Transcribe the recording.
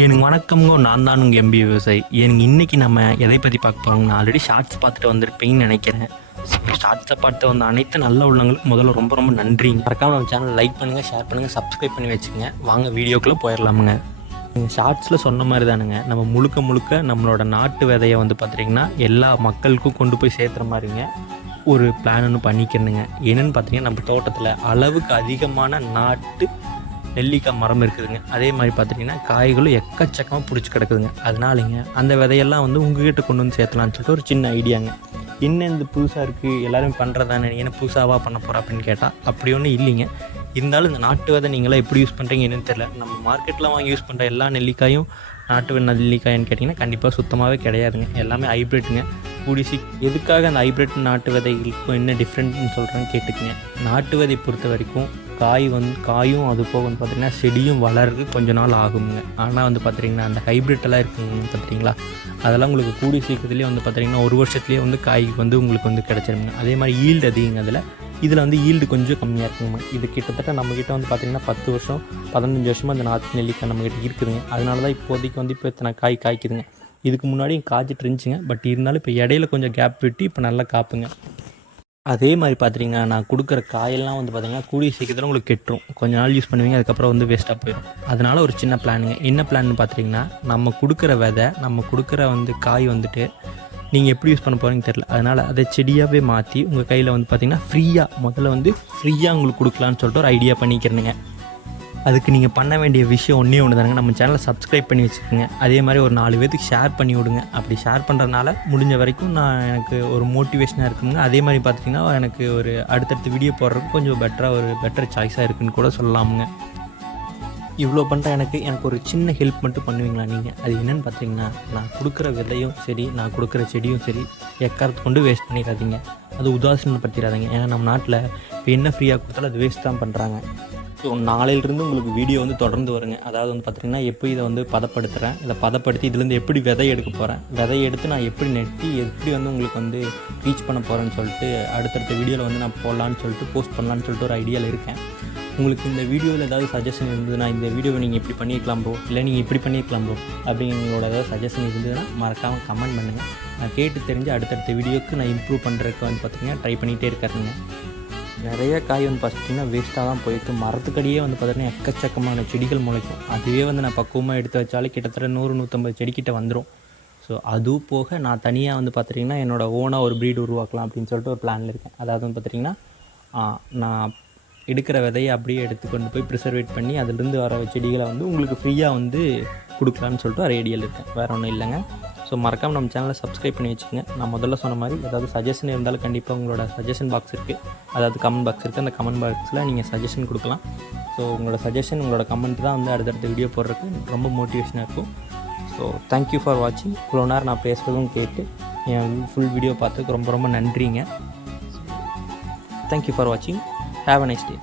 எனக்கு வணக்கம்ங்க. நான் தான் உங்கள் எம்பி விவசாயி. எனக்கு இன்றைக்கி நம்ம எதை பற்றி பார்க்க போகிறோம்னா ஆல்ரெடி ஷார்ட்ஸ் பார்த்துட்டு வந்திருப்பீங்கன்னு நினைக்கிறேன். ஷார்ட்ஸை பார்த்து வந்த அனைத்து நல்ல உள்ளவங்களுக்கு முதல்ல ரொம்ப ரொம்ப நன்றி மறக்காமல் நம்ம சேனல் லைக் பண்ணுங்கள் ஷேர் பண்ணுங்கள் சப்ஸ்கிரைப் பண்ணி வச்சுங்க. வாங்க வீடியோக்குள்ளே போயிடலாமுங்க. ஷார்ட்ஸில் சொன்ன மாதிரி தானுங்க. நம்ம முழுக்க முழுக்க நம்மளோட நாட்டு விதையை வந்து பார்த்துட்டிங்கன்னா எல்லா மக்களுக்கும் கொண்டு போய் சேர்த்துற மாதிரிங்க ஒரு பிளான் ஒன்று பண்ணிக்கிறனுங்க. என்னென்னு பார்த்தீங்கன்னா நம்ம தோட்டத்தில் அளவுக்கு அதிகமான நாட்டு நெல்லிக்காய் மரம் இருக்குதுங்க. அதே மாதிரி பார்த்துட்டிங்கன்னா காய்களும் எக்கச்சக்கமாக பிடிச்சி கிடக்குதுங்க. அதனாலங்க அந்த விதையெல்லாம் வந்து உங்ககிட்ட கொண்டு வந்து சேர்த்தலான்னு சொல்லிட்டு ஒரு சின்ன ஐடியாங்க. என்ன இந்த புதுசாக இருக்குது எல்லோரும் பண்ணுறதானே என்ன புதுசாவாக பண்ண போகிறா அப்படின்னு கேட்டால் அப்படி ஒன்றும் இல்லைங்க. இருந்தாலும் இந்த நாட்டு விதை நீங்களாம் எப்படி யூஸ் பண்ணுறீங்க என்னன்னு தெரியல. நம்ம மார்க்கெட்டில் வாங்கி யூஸ் பண்ணுற எல்லா நெல்லிக்காயும் நாட்டு வெண்ணெய் நெல்லிக்காய்ன்னு கேட்டிங்கன்னா கண்டிப்பாக சுத்தமாகவே கிடையாதுங்க. எல்லாமே ஹைப்ரிட்டுங்க கூடி சீக் எதுக்காக அந்த ஹைப்ரிட் நாட்டு விதைகளுக்கும் என்ன டிஃப்ரெண்ட்னு சொல்கிறேன்னு கேட்டுக்குங்க. நாட்டு விதை பொறுத்த வரைக்கும் காய் வந்து காயும் அது போக வந்து பார்த்திங்கன்னா செடியும் வளர்றதுக்கு கொஞ்ச நாள் ஆகுங்க ஆனால் வந்து பார்த்திங்கன்னா அந்த ஹைப்ரிட்டெல்லாம் இருக்குங்க பார்த்திங்களா அதெல்லாம் உங்களுக்கு கூடி சீக்கிரத்துலேயே வந்து பார்த்திங்கன்னா ஒரு வருஷத்துலேயே வந்து காய் வந்து உங்களுக்கு வந்து கிடச்சிருங்க. அதே மாதிரி ஈல்டு அதிகங்க அதில். இதில் வந்து ஈல்டு கொஞ்சம் கம்மியாக இருக்குங்க. இது கிட்டத்தட்ட நம்மக்கிட்ட வந்து பார்த்திங்கன்னா பத்து வருஷம் பதினஞ்சு வருஷமாக அந்த நாற்று நெல்லிக்காய் நம்மக்கிட்ட இருக்குதுங்க. அதனால தான் இப்போதைக்கு வந்து இப்போ இத்தனை காய் காய்க்குதுங்க. இதுக்கு முன்னாடி காய்ச்சிட்டு இருந்துச்சுங்க. பட் இருந்தாலும் இப்போ இடையில கொஞ்சம் கேப் விட்டு இப்போ நல்லா காப்புங்க. அதே மாதிரி பார்த்துட்டிங்கன்னா நான் கொடுக்குற காயெல்லாம் வந்து பார்த்திங்கன்னா கூடிய சீக்கிரத்தில் உங்களுக்கு கெட்டுரும். கொஞ்ச நாள் யூஸ் பண்ணுவீங்க அதுக்கப்புறம் வந்து வேஸ்ட்டாக போயிடும் அதனால் ஒரு சின்ன பிளானுங்க என்ன பிளான் பார்த்துட்டிங்கன்னா நம்ம கொடுக்குற விதை நம்ம கொடுக்குற வந்து காய் வந்துட்டு நீங்கள் எப்படி யூஸ் பண்ண போகிறீங்கன்னு தெரில அதனால் அதை செடியாகவே மாற்றி உங்கள் கையில் வந்து பார்த்திங்கன்னா ஃப்ரீயாக முதல்ல வந்து ஃப்ரீயாக உங்களுக்கு கொடுக்கலான்னு சொல்லிட்டு ஒரு ஐடியா பண்ணிக்கிறேனுங்க. அதுக்கு நீங்கள் பண்ண வேண்டிய விஷயம் ஒன்றே ஒன்று தானுங்க. நம்ம சேனலை சப்ஸ்கிரைப் பண்ணி வச்சுக்கோங்க. அதே மாதிரி ஒரு நாலு பேத்துக்கு ஷேர் பண்ணி விடுங்க. அப்படி ஷேர் பண்ணுறதுனால முடிஞ்ச வரைக்கும் நான் எனக்கு ஒரு மோட்டிவேஷனாக இருக்குங்க. அதே மாதிரி பார்த்திங்கன்னா எனக்கு ஒரு அடுத்தடுத்து வீடியோ போடுறதுக்கு கொஞ்சம் பெட்டராக ஒரு பெட்டர் சாய்ஸாக இருக்குன்னு கூட சொல்லலாமுங்க. இவ்வளோ பண்ணுற எனக்கு எனக்கு ஒரு சின்ன ஹெல்ப் மட்டும் பண்ணுவீங்களா நீங்கள் அது என்னென்னு பார்த்தீங்கன்னா நான் கொடுக்குற விதையும் சரி நான் கொடுக்குற செடியும் சரி எக்காரத்து கொண்டு வேஸ்ட் பண்ணிடாதீங்க. அது உதாசீனப்படுத்திடாதீங்க. ஏன்னா நம்ம நாட்டில் இப்போ என்ன ஃப்ரீயாக கொடுத்தாலும் அது வேஸ்ட் தான் பண்ணுறாங்க ஸோ நாளையிலிருந்து உங்களுக்கு வீடியோ வந்து தொடர்ந்து வருங்க. அதாவது வந்து பார்த்திங்கன்னா எப்படி இதை வந்து பதப்படுத்துகிறேன் இதை பதப்படுத்தி இதுலேருந்து எப்படி விதை எடுக்க போகிறேன் விதை எடுத்து நான் எப்படி நெட்டி எப்படி வந்து உங்களுக்கு வந்து ரீச் பண்ண போகிறேன்னு சொல்லிட்டு அடுத்தடுத்த வீடியோவில் வந்து நான் போடலான்னு சொல்லிட்டு போஸ்ட் பண்ணலான்னு சொல்லிட்டு ஒரு ஐடியாவில் இருக்கேன். உங்களுக்கு இந்த வீடியோவில் ஏதாவது சஜஷன் இருந்ததுன்னா இந்த வீடியோவை நீங்கள் இப்படி பண்ணியிருக்கலாம் ப்ரோ இல்லை நீங்கள் இப்படி பண்ணியிருக்கலாம் ப்ரோ அப்படிங்கிறோட ஏதாவது சஜஷன் இருந்ததுன்னா மறக்காமல் கமெண்ட் பண்ணுங்கள் நான் கேட்டு தெரிஞ்சு அடுத்தடுத்த வீடியோக்கு நான் இம்ப்ரூவ் பண்ணுறதுக்கு வந்து பார்த்திங்கன்னா ட்ரை பண்ணிகிட்டே இருக்கிறேங்க. நிறைய காய் வந்து பார்த்திங்கன்னா வேஸ்ட்டாக தான் போயிட்டு மரத்துக்கடியே வந்து பார்த்திங்கன்னா எக்கச்சக்கமான செடிகள் முளைக்கும். அதுவே வந்து நான் பக்குவமாக எடுத்து வச்சாலே கிட்டத்தட்ட நூறு நூற்றம்பது செடிக்கிட்ட வந்துடும் ஸோ அது போக நான் தனியாக வந்து பார்த்துட்டிங்கன்னா என்னோடய ஓனாக ஒரு ப்ரீடு உருவாக்கலாம் அப்படின்னு சொல்லிட்டு ஒரு பிளானில் இருக்கேன். அதாவது வந்து பார்த்திங்கன்னா நான் எடுக்கிற விதையை அப்படியே எடுத்து கொண்டு போய் ப்ரிசர்வேட் பண்ணி அதுலேருந்து வர செடிகளை வந்து உங்களுக்கு ஃப்ரீயாக வந்து கொடுக்கலான்னு சொல்லிட்டு ஒரு ஐடியாவில் இருக்கேன். வேறு ஒன்றும் இல்லைங்க. ஸோ மறக்காமல் நம்ம சேனலை சப்ஸ்கிரைப் பண்ணி வச்சுக்கோங்க. நான் முதல்ல சொன்ன மாதிரி ஏதாவது சஜஷன் இருந்தாலும் கண்டிப்பாக உங்களோட சஜஷன் பாக்ஸ் இருக்குது அதாவது கமெண்ட் பாக்ஸ் இருக்குது அந்த கமெண்ட் பாக்ஸில் நீங்கள் சஜஷன் கொடுக்கலாம். ஸோ உங்களோட சஜஷன் உங்களோட கமெண்ட் தான் வந்து அடுத்தடுத்த வீடியோ போடுறதுக்கு ரொம்ப மோட்டிவேஷனாக இருக்கும். ஸோ தேங்க்யூ ஃபார் வாட்சிங் இவ்வளோ நேரம் நான் பேசுகிறதும் கேட்டு என் ஃபுல் வீடியோ பார்த்ததுக்கு ரொம்ப ரொம்ப நன்றிங்க. தேங்க்யூ ஃபார் வாட்சிங் ஹாவ் அ நைஸ் டே